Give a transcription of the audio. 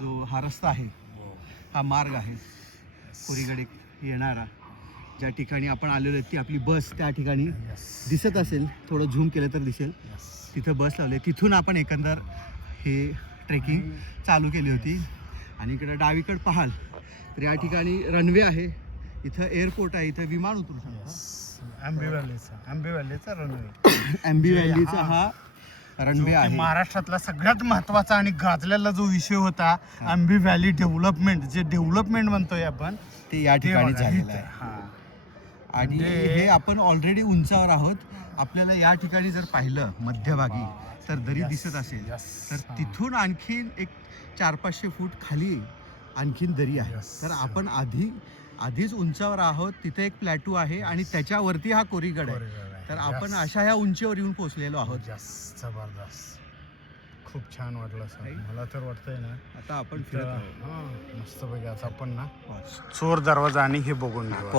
जो हा रस्ता आहे, हा मार्ग आहे कोरीकडे येणारा, ज्या ठिकाणी आपण आलेलो आहे ती आपली बस त्या ठिकाणी दिसत असेल, थोडं झूम केलं तर दिसेल, तिथं बस लावली. तिथून आपण एकंदर हे ट्रेकिंग चालू केली होती. आणि इकडे डावीकडे पाहाल तर या ठिकाणी रनवे आहे, इथं एअरपोर्ट आहे, इथं विमान उतरू शकतो. आंबे व्हॅलीचा रनवे, एम्बी व्हॅलीचा हा रनवे आहे. महाराष्ट्रातला सगळ्यात महत्वाचा आणि गाजलेला जो विषय होता आंबे व्हॅली डेव्हलपमेंट, जे डेव्हलपमेंट म्हणतोय आपण, ते या ठिकाणी बघा झालेलं इथं. आहे. हा. आणि हे आपण ऑलरेडी उंचावर आहोत. आपल्याला या ठिकाणी जर पाहिलं मध्यभागी तर दरी दिसत असेल, तर तिथून आणखीन एक 400-500 फूट खाली आणखीन दरी आहे. तर आपण आधीच उंचावर आहोत, तिथे एक प्लॅटू आहे आणि त्याच्यावरती हा कोरीगड आहे. तर आपण अशा ह्या उंचीवर येऊन पोहोचलेलो आहोत. जबरदस्त, खूप छान वाटलं सर. मला तर वाटतंय ना आता आपण फिरत आहोत. मस्त पैकी आता आपण ना चोर दरवाजा आणि हे बघून घेऊ.